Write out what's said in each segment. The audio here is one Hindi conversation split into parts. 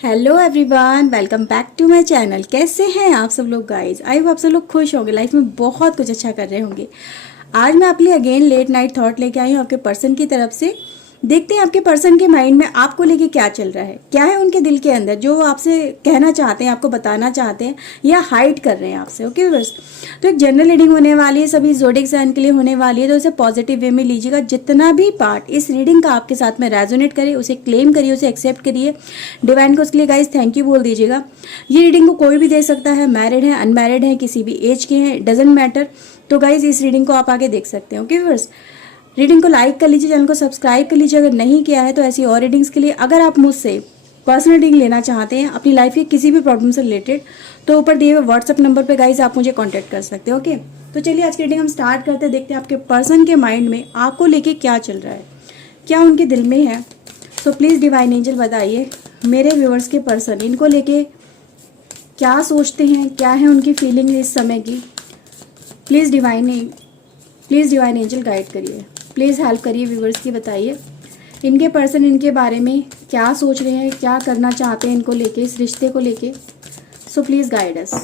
Hello everyone, welcome back to my channel. कैसे हैं आप सब लोग गाइज? आई होप आप सब लोग खुश होंगे, लाइफ में बहुत कुछ अच्छा कर रहे होंगे। आज मैं आपके लिए अगेन लेट नाइट थॉट लेके आई हूँ आपके पर्सन की तरफ से। देखते हैं आपके पर्सन के माइंड में आपको लेके क्या चल रहा है, क्या है उनके दिल के अंदर जो वो आपसे कहना चाहते हैं, आपको बताना चाहते हैं या हाइड कर रहे हैं आपसे। ओके व्यूअर्स, तो एक जनरल रीडिंग होने वाली है, सभी ज़ोडिएक साइन के लिए होने वाली है, तो इसे पॉजिटिव वे में लीजिएगा। जितना भी पार्ट इस रीडिंग का आपके साथ में रेजोनेट करे उसे क्लेम करिए, उसे एक्सेप्ट करिए। डिवाइन को उसके लिए गाइज थैंक यू बोल दीजिएगा। ये रीडिंग को कोई भी दे सकता है, मैरिड है, अनमैरिड है, किसी भी एज के हैं, डजेंट मैटर। तो गाइज इस रीडिंग को आप आगे देख सकते हो। ओके व्यूअर्स, रीडिंग को लाइक कर लीजिए, चैनल को सब्सक्राइब कर लीजिए अगर नहीं किया है तो। ऐसी और रीडिंग्स के लिए अगर आप मुझसे पर्सनल रीडिंग लेना चाहते हैं अपनी लाइफ की किसी भी प्रॉब्लम से रिलेटेड, तो ऊपर दिए हुए व्हाट्सएप नंबर पे गाइज आप मुझे कांटेक्ट कर सकते हो। ओके, तो चलिए आज की रीडिंग हम स्टार्ट करते हैं। देखते हैं आपके पर्सन के माइंड में आपको लेके क्या चल रहा है, क्या उनके दिल में है। सो प्लीज़ डिवाइन एंजल बताइए मेरे व्यूअर्स के पर्सन इनको लेके क्या सोचते हैं, क्या है उनकी फीलिंग इस समय की। प्लीज़ डिवाइन एंजल गाइड करिए, प्लीज़ हेल्प करिए व्यूअर्स की। बताइए इनके पर्सन इनके बारे में क्या सोच रहे हैं, क्या करना चाहते हैं इनको लेके, इस रिश्ते को लेके। So please guide us.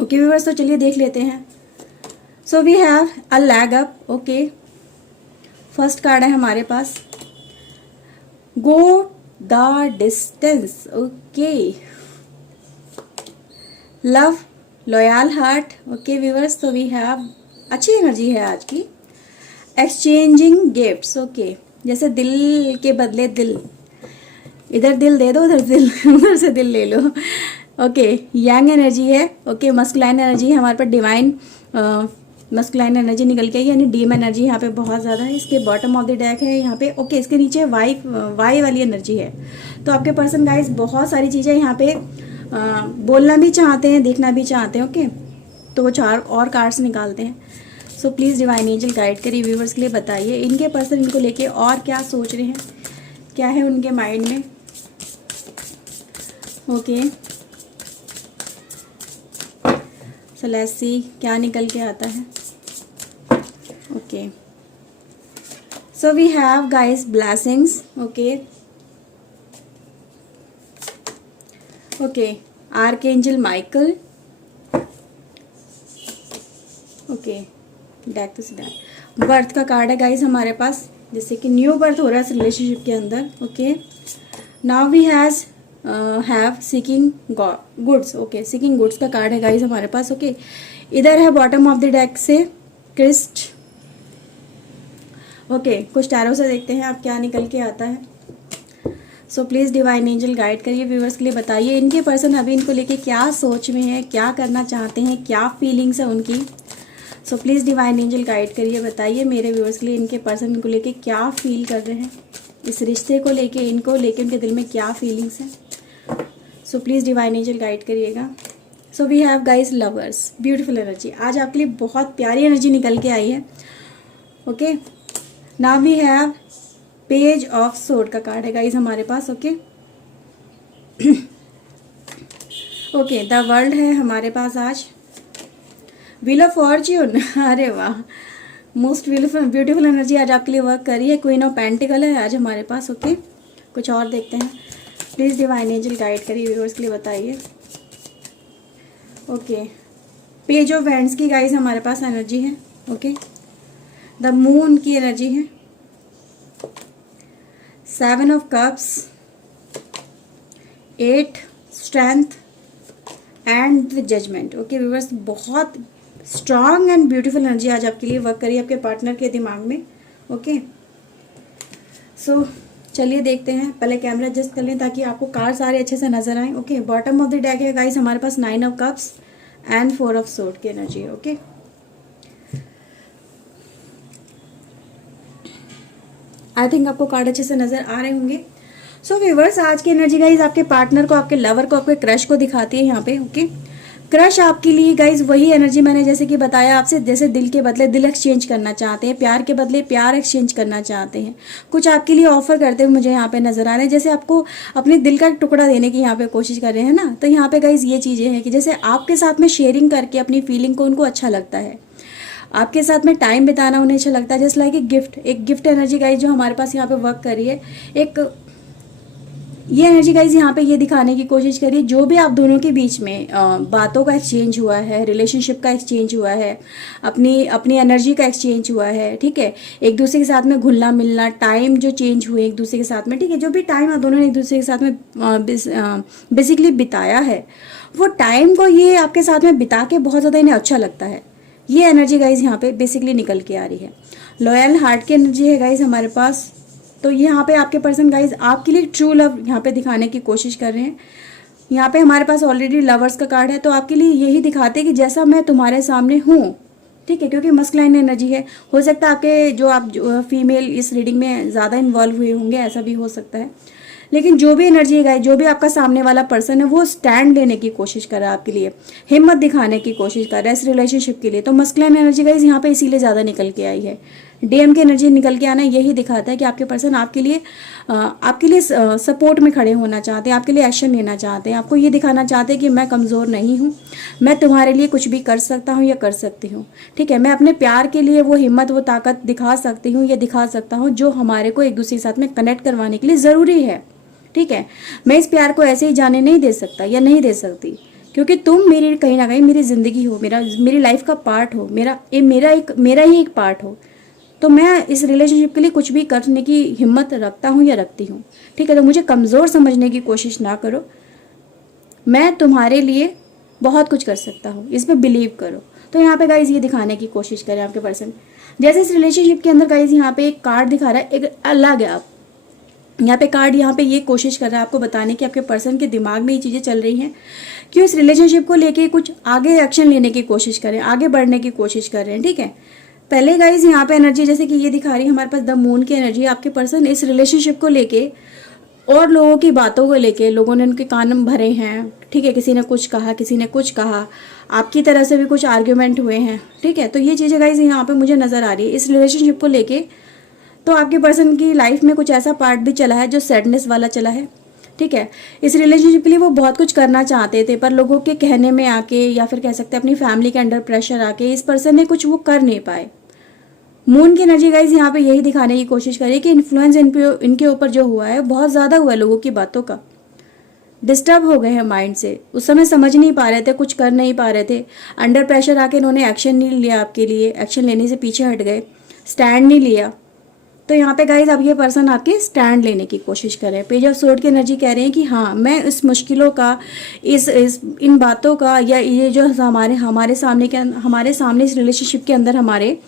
Okay viewers, तो चलिए देख लेते हैं। So we have a leg up. Okay, first card है हमारे पास, go the distance. Okay, love, loyal heart. Okay viewers, तो वी हैव अच्छी एनर्जी है आज की। Exchanging gifts. ओके, जैसे दिल के बदले दिल, इधर दिल दे दो, उधर दिल उधर से दिल ले लो। ओके, यंग एनर्जी है। ओके, मस्कुलाइन एनर्जी है हमारे पास, डिवाइन मस्कुलाइन एनर्जी निकल के आई, यानी डीम एनर्जी यहाँ पे बहुत ज़्यादा है। इसके बॉटम ऑफ द डेक है यहाँ पे। ओके, इसके नीचे वाई वाली एनर्जी है। तो आपके पर्सन गाइस बहुत सारी चीज़ें यहाँ पे बोलना भी चाहते हैं, देखना भी चाहते हैं। ओके, तो वो 4 और कार्ड्स निकालते हैं। So please divine angel guide करिए व्यूवर्स के लिए। बताइए इनके पर्सन इनको लेके और क्या सोच रहे हैं, क्या है उनके माइंड में। ओके, सो लेट्स सी क्या निकल के आता है। Okay, so we have guys blessings. Okay, okay, archangel Michael. Okay, deck तो सीधा बर्थ का कार्ड है गाइस हमारे पास, जैसे कि न्यू बर्थ हो रहा है इस रिलेशनशिप के अंदर। Okay, now we have seeking goods. Okay, seeking goods का कार्ड है गाइस हमारे पास। ओके, इधर है बॉटम ऑफ द डेक से क्रिस्ट। ओके, कुछ टैरो से देखते हैं आप क्या निकल के आता है। So please divine angel guide करिए व्यूवर्स के लिए। बताइए इनके पर्सन अभी इनको लेके क्या सोच में है, क्या करना चाहते हैं, क्या फीलिंग्स है उनकी। सो प्लीज़ डिवाइन एंजल गाइड करिए। बताइए मेरे व्यूअर्स के लिए इनके पर्सन इनको लेके क्या फील कर रहे हैं, इस रिश्ते को लेके, इनको लेके उनके दिल में क्या फीलिंग्स हैं। So please divine angel guide करिएगा। So we have guys lovers, beautiful energy. आज आपके लिए बहुत प्यारी एनर्जी निकल के आई है। Okay, now we have page of sword का कार्ड है गाइस हमारे पास। ओके, ओके, द वर्ल्ड है हमारे पास आज। व्हील ऑफ फॉर्च्यून, अरे वाह, मोस्ट ब्यूटीफुल एनर्जी आज आपके लिए वर्क कर रही है। क्वीन ऑफ पेंटिकल है आज हमारे पास। ओके, कुछ और देखते हैं। प्लीज़ डिवाइन एंजल गाइड करिए व्यूअर्स के लिए। बताइए ओके, पेज ऑफ वैंड्स की गाइस हमारे पास एनर्जी है। ओके, द मून की एनर्जी है। 7 of cups, 8 strength and the judgement. Okay viewers, बहुत स्ट्रॉन्ग एंड ब्यूटीफुल एनर्जी आज आपके लिए वर्क करिए आपके पार्टनर के दिमाग में। ओके, सो चलिए देखते हैं। पहले कैमरा एडजस्ट कर लें ताकि आपको कार्ड सारे अच्छे से नजर आए। Okay, bottom of the deck है गाइस हमारे पास 9 of cups and 4 of sword की एनर्जी है। ओके, आई थिंक आपको कार्ड अच्छे से नजर आ रहे होंगे। सो व्यूअर्स, आज की एनर्जी गाइज आपके पार्टनर को, आपके लवर को, आपके क्रश को दिखाती है यहाँ पे। ओके, क्रश आपके लिए गाइज वही एनर्जी मैंने जैसे कि बताया आपसे, जैसे दिल के बदले दिल एक्सचेंज करना चाहते हैं, प्यार के बदले प्यार एक्सचेंज करना चाहते हैं। कुछ आपके लिए ऑफर करते हुए मुझे यहाँ पे नजर आ रहे हैं, जैसे आपको अपने दिल का टुकड़ा देने की यहाँ पे कोशिश कर रहे हैं ना। तो यहाँ पे गाइज ये चीजें हैं कि जैसे आपके साथ में शेयरिंग करके अपनी फीलिंग को उनको अच्छा लगता है, आपके साथ में टाइम बिताना उन्हें अच्छा लगता है। जस्ट लाइक एक गिफ्ट एनर्जी गाइज जो हमारे पास यहाँ पे वर्क कर रही है। एक ये एनर्जी गाइज यहाँ पे ये दिखाने की कोशिश करिए, जो भी आप दोनों के बीच में बातों का एक्सचेंज हुआ है, रिलेशनशिप का एक्सचेंज हुआ है, अपनी अपनी एनर्जी का एक्सचेंज हुआ है, ठीक है, एक दूसरे के साथ में घुलना मिलना, टाइम जो चेंज हुए एक दूसरे के साथ में, ठीक है, जो भी टाइम आप दोनों ने एक दूसरे के साथ में बेसिकली बिताया है, वो टाइम को ये आपके साथ में बिता के बहुत ज़्यादा इन्हें अच्छा लगता है। ये एनर्जी गाइज यहाँ पे बेसिकली निकल के आ रही है। लॉयल हार्ट की एनर्जी है गाइज हमारे पास। तो यहाँ पे आपके पर्सन गाइज आपके लिए ट्रू लव यहाँ पे दिखाने की कोशिश कर रहे हैं। यहाँ पे हमारे पास ऑलरेडी लवर्स का कार्ड है, तो आपके लिए यही दिखाते हैं कि जैसा मैं तुम्हारे सामने हूँ, ठीक है, क्योंकि मस्कुलाइन एनर्जी है। हो सकता है आपके जो फीमेल इस रीडिंग में ज़्यादा इन्वॉल्व हुए होंगे, ऐसा भी हो सकता है। लेकिन जो भी एनर्जी है गाइज, जो भी आपका सामने वाला पर्सन है, वो स्टैंड लेने की कोशिश कर रहा है आपके लिए, हिम्मत दिखाने की कोशिश कर रहा है इस रिलेशनशिप के लिए। तो मस्कुलाइन एनर्जी गाइज यहाँ पे इसीलिए ज़्यादा निकल के आई है। डीएम की एनर्जी निकल के आना यही दिखाता है कि आपके पर्सन आपके लिए सपोर्ट में खड़े होना चाहते हैं, आपके लिए एक्शन लेना चाहते हैं, आपको ये दिखाना चाहते हैं कि मैं कमज़ोर नहीं हूँ, मैं तुम्हारे लिए कुछ भी कर सकता हूँ या कर सकती हूँ, ठीक है, मैं अपने प्यार के लिए वो हिम्मत वो ताकत दिखा सकती हूँ या दिखा सकता हूँ जो हमारे को एक दूसरे के साथ में कनेक्ट करवाने के लिए ज़रूरी है, ठीक है। मैं इस प्यार को ऐसे ही जाने नहीं दे सकता या नहीं दे सकती, क्योंकि तुम मेरी कहीं ना कहीं मेरी ज़िंदगी हो, मेरी लाइफ का पार्ट हो, मेरा ही एक पार्ट हो। तो मैं इस रिलेशनशिप के लिए कुछ भी करने की हिम्मत रखता हूँ या रखती हूँ, ठीक है। तो मुझे कमज़ोर समझने की कोशिश ना करो, मैं तुम्हारे लिए बहुत कुछ कर सकता हूँ, इसमें बिलीव करो। तो यहाँ पे गाइज ये दिखाने की कोशिश करें आपके पर्सन। जैसे इस रिलेशनशिप के अंदर गाइज यहाँ पे एक कार्ड दिखा रहा है, एक अलग है। आप यहाँ पे कार्ड यहाँ पे ये कोशिश कर रहा है आपको बताने की आपके पर्सन के दिमाग में ये चीज़ें चल रही हैं कि इस रिलेशनशिप को लेके कुछ आगे एक्शन लेने की कोशिश करें, आगे बढ़ने की कोशिश कर रहे हैं, ठीक है। पहले गाइज यहाँ पे एनर्जी जैसे कि ये दिखा रही है हमारे पास द मून की एनर्जी। आपके पर्सन इस रिलेशनशिप को लेके और लोगों की बातों को लेके, लोगों ने उनके कान भरे हैं, ठीक है, किसी ने कुछ कहा, किसी ने कुछ कहा, आपकी तरह से भी कुछ आर्ग्यूमेंट हुए हैं, ठीक है। तो ये चीज़ें गाइज यहाँ पे मुझे नज़र आ रही है इस रिलेशनशिप को लेके। तो आपके पर्सन की लाइफ में कुछ ऐसा पार्ट भी चला है जो सैडनेस वाला चला है, ठीक है। इस रिलेशनशिप के लिए वो बहुत कुछ करना चाहते थे, पर लोगों के कहने में आके या फिर कह सकते हैं अपनी फैमिली के अंडर प्रेशर आके इस पर्सन ने कुछ वो कर नहीं पाए। मून की एनर्जी गाइज यहाँ पे यही दिखाने की कोशिश करिए कि इन्फ्लुएंस इनके ऊपर जो हुआ है बहुत ज़्यादा हुआ है, लोगों की बातों का डिस्टर्ब हो गए हैं माइंड से। उस समय समझ नहीं पा रहे थे, कुछ कर नहीं पा रहे थे, अंडर प्रेशर आके इन्होंने एक्शन नहीं लिया आपके लिए, एक्शन लेने से पीछे हट गए, स्टैंड नहीं लिया। तो यहाँ पे गाइज अब ये पर्सन आपके स्टैंड लेने की कोशिश कर रहे हैं। पेज ऑफ सोर्ड की एनर्जी कह रहे हैं कि हाँ, मैं इस मुश्किलों का, इन बातों का, या ये जो हमारे सामने इस रिलेशनशिप के अंदर हमारे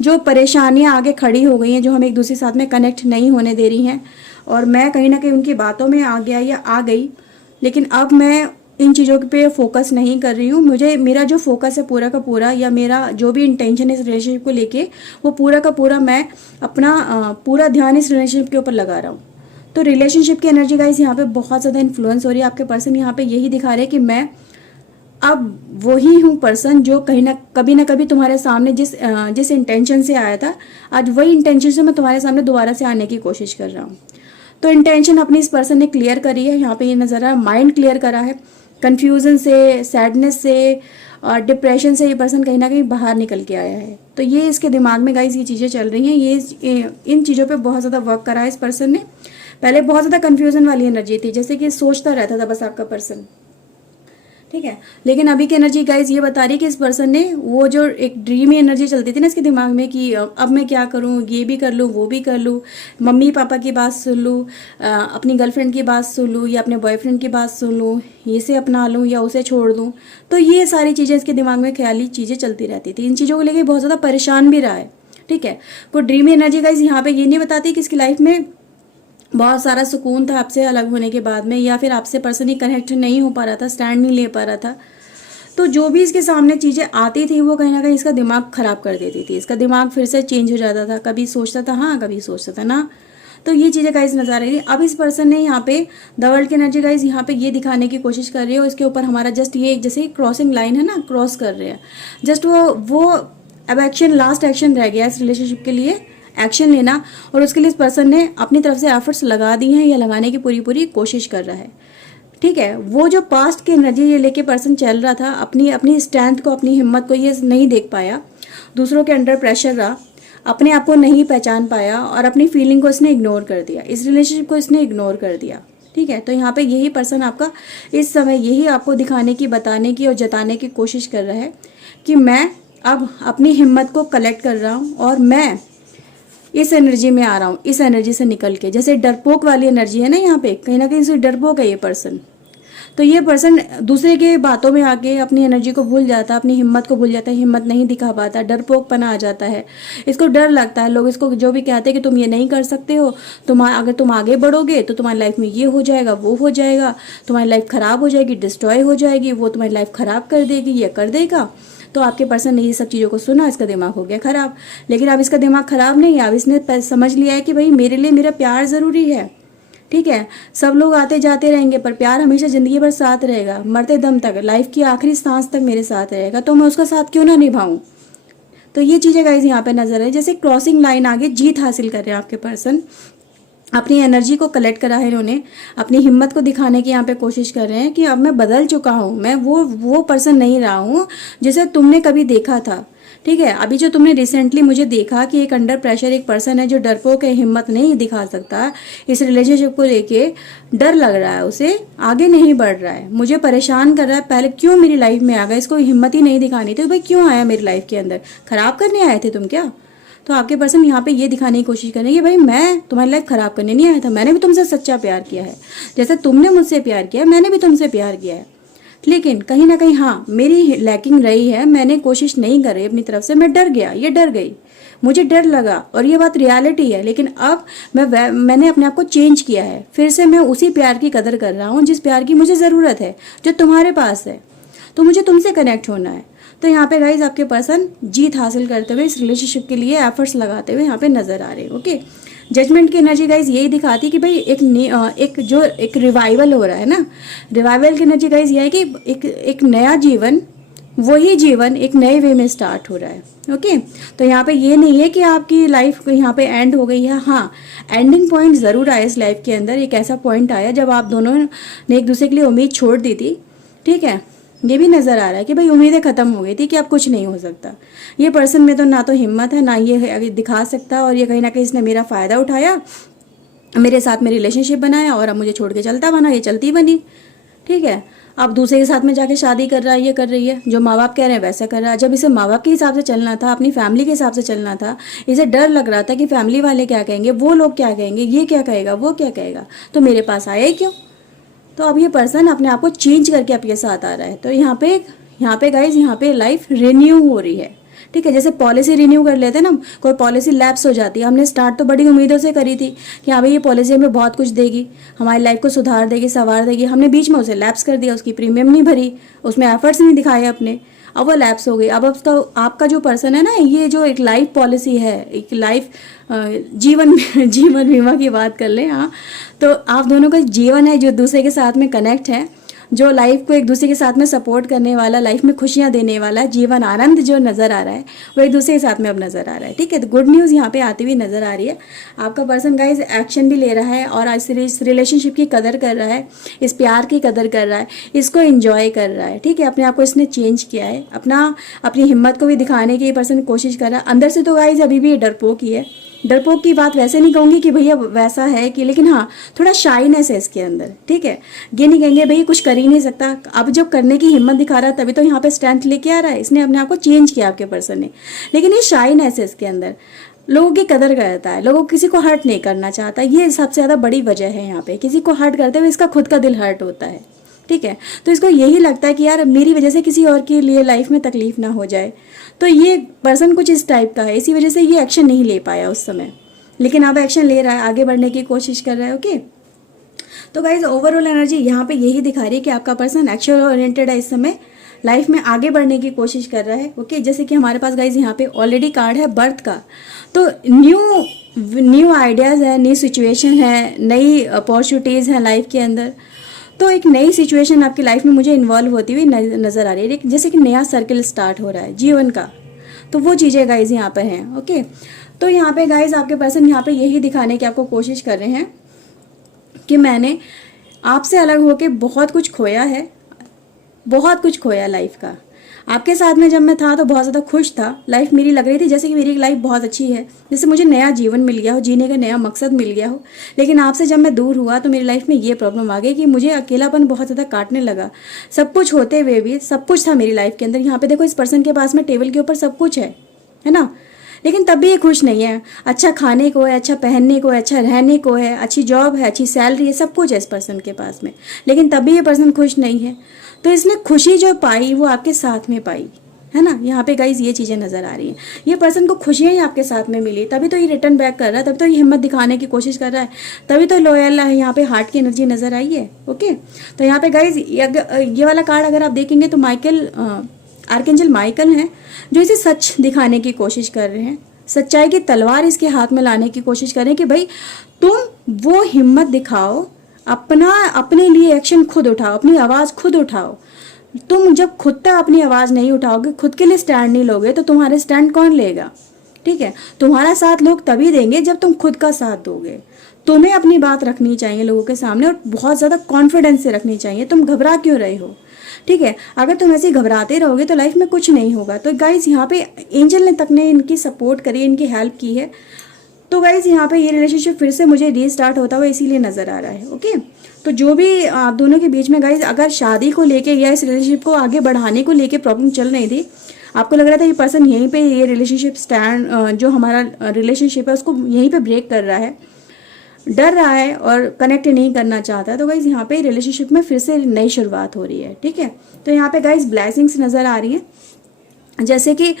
जो परेशानियाँ आगे खड़ी हो गई हैं, जो हम एक दूसरे के साथ में कनेक्ट नहीं होने दे रही हैं, और मैं कहीं ना कहीं उनकी बातों में आ गया या आ गई, लेकिन अब मैं इन चीज़ों पे फोकस नहीं कर रही हूँ। मेरा जो फोकस है पूरा का पूरा, या मेरा जो भी इंटेंशन है इस रिलेशनशिप को लेके, वो पूरा का पूरा मैं अपना पूरा ध्यान इस रिलेशनशिप के ऊपर लगा रहा हूँ। तो रिलेशनशिप की एनर्जी गाइस यहाँ पे बहुत ज़्यादा इन्फ्लुएंस हो रही है। आपके पर्सन यहाँ पे यही दिखा रहे हैं कि मैं अब वही हूँ पर्सन जो कहीं ना कभी तुम्हारे सामने जिस इंटेंशन से आया था, आज वही इंटेंशन से मैं तुम्हारे सामने दोबारा से आने की कोशिश कर रहा हूँ। तो इंटेंशन अपनी इस पर्सन ने क्लियर करी है, यहाँ पे ये नज़र आ रहा है, माइंड क्लियर करा है, कन्फ्यूज़न से, सैडनेस से और डिप्रेशन से ये पर्सन कहीं ना कहीं बाहर निकल के आया है। तो ये इसके दिमाग में गाइस ये चीज़ें चल रही हैं, ये इन चीज़ों पे बहुत ज़्यादा वर्क करा है इस पर्सन ने। पहले बहुत ज़्यादा कन्फ्यूज़न वाली एनर्जी थी, जैसे कि सोचता रहता था बस आपका पर्सन, ठीक है। लेकिन अभी की एनर्जी गाइज ये बता रही है कि इस पर्सन ने वो जो एक ड्रीमी एनर्जी चलती थी ना इसके दिमाग में कि अब मैं क्या करूं, ये भी कर लूं, वो भी कर लूं, मम्मी पापा की बात सुन लूं, अपनी गर्लफ्रेंड की बात सुन लूं, या अपने बॉयफ्रेंड की बात सुन लूं, इसे अपना लूं या उसे छोड़ दूं। तो ये सारी चीज़ें इसके दिमाग में ख्याली चीज़ें चलती रहती थी। इन चीज़ों को लेकर बहुत ज़्यादा परेशान भी रहा है, ठीक है। वो ड्रीमी एनर्जी गाइज यहाँ पे ये नहीं बताती कि इसकी लाइफ में बहुत सारा सुकून था आपसे अलग होने के बाद में, या फिर आपसे पर्सनली कनेक्ट नहीं हो पा रहा था, स्टैंड नहीं ले पा रहा था। तो जो भी इसके सामने चीज़ें आती थी वो कहीं ना कहीं इसका दिमाग ख़राब कर देती थी। इसका दिमाग फिर से चेंज हो जाता था, कभी सोचता था हाँ, कभी सोचता था ना। तो ये चीज़ें गाइज नजर आ रही है। अब इस पर्सन ने यहाँ पे द वर्ल्ड की एनर्जी गाइज यहाँ पे ये दिखाने की कोशिश कर रही है, और इसके ऊपर हमारा जस्ट ये जैसे क्रॉसिंग लाइन है ना, क्रॉस कर रहे हैं जस्ट वो अब एक्शन, लास्ट एक्शन रह गया इस रिलेशनशिप के लिए, एक्शन लेना। और उसके लिए इस पर्सन ने अपनी तरफ से एफर्ट्स लगा दी हैं या लगाने की पूरी कोशिश कर रहा है, ठीक है। वो जो पास्ट की एनर्जी ये लेके पर्सन चल रहा था, अपनी स्ट्रेंथ को, अपनी हिम्मत को ये नहीं देख पाया, दूसरों के अंडर प्रेशर रहा, अपने आप को नहीं पहचान पाया और अपनी फीलिंग को इसने इग्नोर कर दिया, इस रिलेशनशिप को इसने इग्नोर कर दिया, ठीक है। तो यहाँ पे यही पर्सन आपका इस समय यही आपको दिखाने की, बताने की और जताने की कोशिश कर रहा है कि मैं अब अपनी हिम्मत को कलेक्ट कर रहा हूँ और मैं इस एनर्जी में आ रहा हूँ, इस एनर्जी से निकल के। जैसे डरपोक वाली एनर्जी है ना, यहाँ पे कहीं ना कहीं से डरपोक है ये पर्सन। तो ये पर्सन दूसरे के बातों में आके अपनी एनर्जी को भूल जाता है, अपनी हिम्मत को भूल जाता है, हिम्मत नहीं दिखा पाता, डरपोकपना आ जाता है। इसको डर लगता है, लोग इसको जो भी कहते हैं कि तुम ये नहीं कर सकते हो, अगर तुम आगे बढ़ोगे तो तुम्हारी लाइफ में ये हो जाएगा, वो हो जाएगा, तुम्हारी लाइफ खराब हो जाएगी, डिस्ट्रॉय हो जाएगी, वो तुम्हारी लाइफ खराब कर देगी, ये कर देगा। तो आपके पर्सन ने ये सब चीज़ों को सुना, इसका दिमाग हो गया खराब। लेकिन अब इसका दिमाग खराब नहीं है, अब इसने समझ लिया है कि भाई मेरे लिए मेरा प्यार ज़रूरी है। ठीक है, सब लोग आते जाते रहेंगे पर प्यार हमेशा ज़िंदगी भर साथ रहेगा, मरते दम तक, लाइफ की आखिरी सांस तक मेरे साथ रहेगा। तो मैं उसका साथ क्यों ना निभाऊं। तो ये चीज़ें गाइस यहाँ पे नजर है। जैसे क्रॉसिंग लाइन आगे जीत हासिल कर रहे हैं आपके पर्सन, अपनी एनर्जी को कलेक्ट करा है इन्होंने, अपनी हिम्मत को दिखाने की यहाँ पे कोशिश कर रहे हैं कि अब मैं बदल चुका हूँ, मैं वो पर्सन नहीं रहा हूँ जिसे तुमने कभी देखा था। ठीक है, अभी जो तुमने रिसेंटली मुझे देखा कि एक अंडर प्रेशर एक पर्सन है जो डरपोक है, हिम्मत नहीं दिखा सकता, इस रिलेशनशिप को लेके डर लग रहा है, उसे आगे नहीं बढ़ रहा है, मुझे परेशान कर रहा है, पहले क्यों मेरी लाइफ में आ गया, इसको हिम्मत ही नहीं दिखानी थी, भाई क्यों आया मेरी लाइफ के अंदर, खराब करने आए थे तुम क्या। तो आपके पर्सन यहाँ पे ये दिखाने की कोशिश कर रहे हैं कि भाई मैं तुम्हारी लाइफ खराब करने नहीं आया था, मैंने भी तुमसे सच्चा प्यार किया है, जैसे तुमने मुझसे प्यार किया मैंने भी तुमसे प्यार किया है। लेकिन कहीं ना कहीं हाँ मेरी लैकिंग रही है, मैंने कोशिश नहीं करी अपनी तरफ से, मैं डर गया, ये डर गई, मुझे डर लगा और ये बात रियलिटी है। लेकिन अब मैंने अपने आप को चेंज किया है, फिर से मैं उसी प्यार की कदर कर रहा हूँ जिस प्यार की मुझे ज़रूरत है, जो तुम्हारे पास है। तो मुझे तुमसे कनेक्ट होना है। तो यहाँ पे गाइज आपके पर्सन जीत हासिल करते हुए इस रिलेशनशिप के लिए एफर्ट्स लगाते हुए यहाँ पे नजर आ रहे हैं। ओके, जजमेंट की एनर्जी गाइज यही दिखाती है कि भाई एक रिवाइवल हो रहा है ना। रिवाइवल की एनर्जी गाइज यह है कि एक नया जीवन, वही जीवन एक नए वे में स्टार्ट हो रहा है। ओके, तो यहाँ पे ये नहीं है कि आपकी लाइफ यहाँ पे एंड हो गई है। हाँ, एंडिंग पॉइंट ज़रूर आया इस लाइफ के अंदर, एक ऐसा पॉइंट आया जब आप दोनों ने एक दूसरे के लिए उम्मीद छोड़ दी थी। ठीक है, ये भी नज़र आ रहा है कि भाई उम्मीदें ख़त्म हो गई थी कि अब कुछ नहीं हो सकता। ये पर्सन में तो ना तो हिम्मत है, ना ये दिखा सकता, और ये कहीं ना कहीं इसने मेरा फ़ायदा उठाया, मेरे साथ में रिलेशनशिप बनाया और अब मुझे छोड़ के चलता बना, ये चलती बनी। ठीक है, अब दूसरे के साथ में जाके शादी कर रहा है, ये कर रही है, जो माँ बाप कह रहे हैं वैसा कर रहा है। जब इसे माँ बाप के हिसाब से चलना था, अपनी फैमिली के हिसाब से चलना था, इसे डर लग रहा था कि फैमिली वाले क्या कहेंगे, वो लोग क्या कहेंगे, ये क्या कहेगा, वो क्या कहेगा, तो मेरे पास आया ही क्यों। तो अब ये पर्सन अपने आप को चेंज करके आपके साथ आ रहा है। तो यहाँ पे गाइज यहाँ पे लाइफ रिन्यू हो रही है। ठीक है, जैसे पॉलिसी रिन्यू कर लेते हैं ना, कोई पॉलिसी लैप्स हो जाती है, हमने स्टार्ट तो बड़ी उम्मीदों से करी थी कि हाँ भाई ये पॉलिसी हमें बहुत कुछ देगी, हमारी लाइफ को सुधार देगी, संवार देगी, हमने बीच में उसे लैप्स कर दिया, उसकी प्रीमियम नहीं भरी, उसमें एफर्ट्स नहीं दिखाए अपने, अब वो लैप्स हो गई। अब उसका आपका जो पर्सन है ना, ये जो एक लाइफ पॉलिसी है, एक लाइफ जीवन बीमा की बात कर ले, हाँ, तो आप दोनों का जीवन है जो दूसरे के साथ में कनेक्ट है, जो लाइफ को एक दूसरे के साथ में सपोर्ट करने वाला, लाइफ में खुशियां देने वाला, जीवन आनंद जो नज़र आ रहा है वो एक दूसरे के साथ में अब नज़र आ रहा है। ठीक है, तो गुड न्यूज़ यहाँ पे आती हुई नज़र आ रही है। आपका पर्सन गाइज एक्शन भी ले रहा है और इस रिलेशनशिप की कदर कर रहा है, इस प्यार की कदर कर रहा है, इसको एंजॉय कर रहा है। ठीक है, अपने आप को इसने चेंज किया है, अपनी हिम्मत को भी दिखाने की पर्सन कोशिश कर रहा है। अंदर से तो गाइज अभी भी ये डरपोक ही है। डरपोक की बात वैसे नहीं कहूँगी कि भैया वैसा है कि, लेकिन हाँ थोड़ा शाइनेस है इसके अंदर। ठीक है, ये नहीं कहेंगे भाई कुछ कर ही नहीं सकता, अब जब करने की हिम्मत दिखा रहा है तभी तो यहाँ पे स्ट्रेंथ लेके आ रहा है, इसने अपने आप को चेंज किया आपके पर्सन ने। लेकिन ये शाइनेस है इसके अंदर, लोगों की कदर करता है, लोगों को किसी को हर्ट नहीं करना चाहता, ये सबसे ज़्यादा बड़ी वजह है। यहाँ पे किसी को हर्ट करते हुए इसका खुद का दिल हर्ट होता है। ठीक है, तो इसको यही लगता है कि यार मेरी वजह से किसी और के लिए लाइफ में तकलीफ ना हो जाए। तो ये पर्सन कुछ इस टाइप का है, इसी वजह से ये एक्शन नहीं ले पाया उस समय, लेकिन अब एक्शन ले रहा है, आगे बढ़ने की कोशिश कर रहा है। ओके, तो गाइज ओवरऑल एनर्जी यहाँ पे यही दिखा रही है कि आपका पर्सन एक्शन ओरिएंटेड है, इस समय लाइफ में आगे बढ़ने की कोशिश कर रहा है। ओके, जैसे कि हमारे पास गाइज यहाँ पे ऑलरेडी कार्ड है बर्थ का, तो न्यू आइडियाज़ है, नई सिचुएशन है, नई अपॉर्चुनिटीज़ हैं लाइफ के अंदर। तो एक नई सिचुएशन आपकी लाइफ में मुझे इन्वॉल्व होती हुई नज़र आ रही है, जैसे कि नया सर्कल स्टार्ट हो रहा है जीवन का, तो वो चीज़ें गाइज यहाँ पर हैं। ओके, तो यहाँ पे गाइज आपके पर्सन यहाँ पे यही दिखाने की आपको कोशिश कर रहे हैं कि मैंने आपसे अलग होके बहुत कुछ खोया है, बहुत कुछ खोया लाइफ का। आपके साथ में जब मैं था तो बहुत ज़्यादा खुश था, लाइफ मेरी लग रही थी जैसे कि मेरी लाइफ बहुत अच्छी है, जैसे मुझे नया जीवन मिल गया हो, जीने का नया मकसद मिल गया हो। लेकिन आपसे जब मैं दूर हुआ तो मेरी लाइफ में ये प्रॉब्लम आ गई कि मुझे अकेलापन बहुत ज़्यादा काटने लगा। सब कुछ होते हुए भी, सब कुछ था मेरी लाइफ के अंदर, यहाँ पे देखो इस पर्सन के पास में टेबल के ऊपर सब कुछ है ना, लेकिन तब भी ये खुश नहीं है। अच्छा खाने को है, अच्छा पहनने को है, अच्छा रहने को है, अच्छी जॉब है, अच्छी सैलरी है, सब कुछ है इस पर्सन के पास में, लेकिन तब भी ये पर्सन खुश नहीं है। तो इसने खुशी जो पाई वो आपके साथ में पाई, है ना। यहाँ पे गाइज ये चीज़ें नज़र आ रही हैं, ये पर्सन को खुशियाँ ही आपके साथ में मिली, तभी तो ये रिटर्न बैक कर रहा है, तभी तो ये हिम्मत दिखाने की कोशिश कर रहा है, तभी तो लॉयल है। यहाँ पे हार्ट की एनर्जी नज़र आई है। ओके, तो यहाँ पे गाइज ये वाला कार्ड अगर आप देखेंगे तो माइकल, आर्कएंजल माइकल हैं जो इसे सच दिखाने की कोशिश कर रहे हैं, सच्चाई की तलवार इसके हाथ में लाने की कोशिश करें कि भाई तुम वो हिम्मत दिखाओ, अपने लिए एक्शन खुद उठाओ, अपनी आवाज़ खुद उठाओ। तुम जब खुद तक अपनी आवाज़ नहीं उठाओगे, खुद के लिए स्टैंड नहीं लोगे, तो तुम्हारे स्टैंड कौन लेगा? ठीक है, तुम्हारा साथ लोग तभी देंगे जब तुम खुद का साथ दोगे। तुम्हें अपनी बात रखनी चाहिए लोगों के सामने, और बहुत ज़्यादा कॉन्फिडेंस से रखनी चाहिए। तुम घबरा क्यों रहे हो? ठीक है, अगर तुम ऐसे घबराते रहोगे तो लाइफ में कुछ नहीं होगा। तो गाइज यहाँ पे एंजल ने तक ने इनकी सपोर्ट करी, इनकी हेल्प की है। तो गाइज यहाँ पे ये रिलेशनशिप फिर से मुझे रीस्टार्ट होता हुआ इसीलिए नज़र आ रहा है। ओके, तो जो भी आप दोनों के बीच में गाइज अगर शादी को लेके या इस रिलेशनशिप को आगे बढ़ाने को लेके प्रॉब्लम चल रही थी, आपको लग रहा था ये पर्सन यहीं पे ये रिलेशनशिप स्टैंड, जो हमारा रिलेशनशिप है उसको यहीं पे ब्रेक कर रहा है, डर रहा है और कनेक्ट नहीं करना चाहता है, तो गाइज यहाँ पे रिलेशनशिप में फिर से नई शुरुआत हो रही है। ठीक है, तो यहाँ पे गाइज ब्लेसिंग्स नज़र आ रही हैं, जैसे कि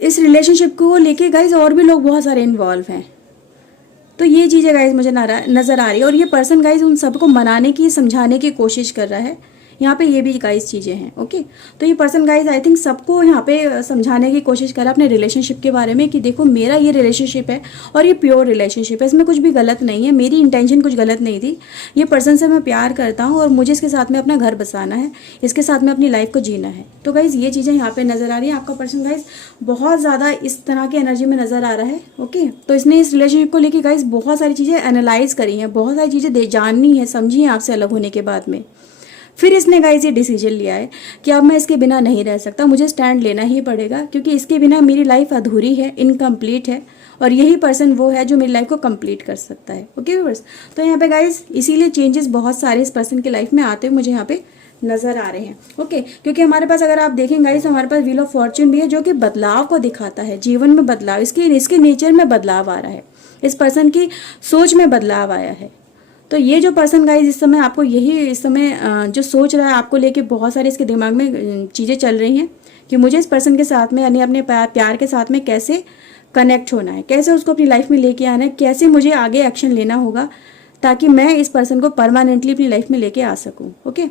इस रिलेशनशिप को लेके गाइज और भी लोग बहुत सारे इन्वॉल्व हैं। तो ये चीज़ें गाइज मुझे नज़र आ रही है, और ये पर्सन गाइज उन सबको मनाने की, समझाने की कोशिश कर रहा है। यहाँ पे ये भी गाइज चीज़ें हैं। ओके, तो ये पर्सन गाइज आई थिंक सबको यहाँ पे समझाने की कोशिश कर रहा है अपने रिलेशनशिप के बारे में कि देखो मेरा ये रिलेशनशिप है और ये प्योर रिलेशनशिप है, इसमें कुछ भी गलत नहीं है, मेरी इंटेंशन कुछ गलत नहीं थी। ये पर्सन से मैं प्यार करता हूँ और मुझे इसके साथ में अपना घर बसाना है, इसके साथ में अपनी लाइफ को जीना है। तो गाइज ये चीज़ें यहाँ पे नज़र आ रही हैं। आपका पर्सन गाइज बहुत ज़्यादा इस तरह की एनर्जी में नज़र आ रहा है। ओके, तो इसने इस रिलेशनशिप को लेकर गाइज बहुत सारी चीज़ें एनालाइज करी हैं, बहुत सारी चीज़ें जाननी है, समझी हैं आपसे अलग होने के बाद में। फिर इसने गाइज ये डिसीजन लिया है कि अब मैं इसके बिना नहीं रह सकता, मुझे स्टैंड लेना ही पड़ेगा, क्योंकि इसके बिना मेरी लाइफ अधूरी है, इनकम्प्लीट है, और यही पर्सन वो है जो मेरी लाइफ को कंप्लीट कर सकता है। ओके व्यूअर्स, तो यहाँ पे गाइज इसीलिए चेंजेस बहुत सारे इस पर्सन की लाइफ में आते हुए मुझे यहाँ पे नज़र आ रहे हैं। ओके, क्योंकि हमारे पास अगर आप देखें गाइज तो हमारे पास व्हील ऑफ फॉर्च्यून भी है जो कि बदलाव को दिखाता है, जीवन में बदलाव, इसके नेचर में बदलाव आ रहा है, इस पर्सन की सोच में बदलाव आया है। तो ये जो पर्सन गाइज इस समय आपको इस समय जो सोच रहा है आपको लेके, बहुत सारे इसके दिमाग में चीज़ें चल रही हैं कि मुझे इस पर्सन के साथ में, यानी अपने प्यार के साथ में कैसे कनेक्ट होना है, कैसे उसको अपनी लाइफ में लेके आना है, कैसे मुझे आगे एक्शन लेना होगा ताकि मैं इस पर्सन को परमानेंटली अपनी लाइफ में लेके आ सकूँ। ओके,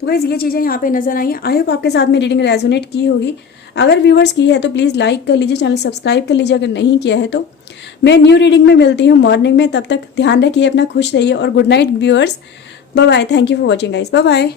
तो गाइज ये चीज़ें यहाँ पे नजर आई हैं। आई होप आपके साथ में रीडिंग रेजोनेट की होगी। अगर व्यूवर्स की है तो प्लीज़ लाइक कर लीजिए, चैनल सब्सक्राइब कर लीजिए अगर नहीं किया है तो। मैं न्यू रीडिंग में मिलती हूँ मॉर्निंग में, तब तक ध्यान रखिए अपना, खुश रहिए और good night viewers. Bye bye, thank you for watching guys, bye bye.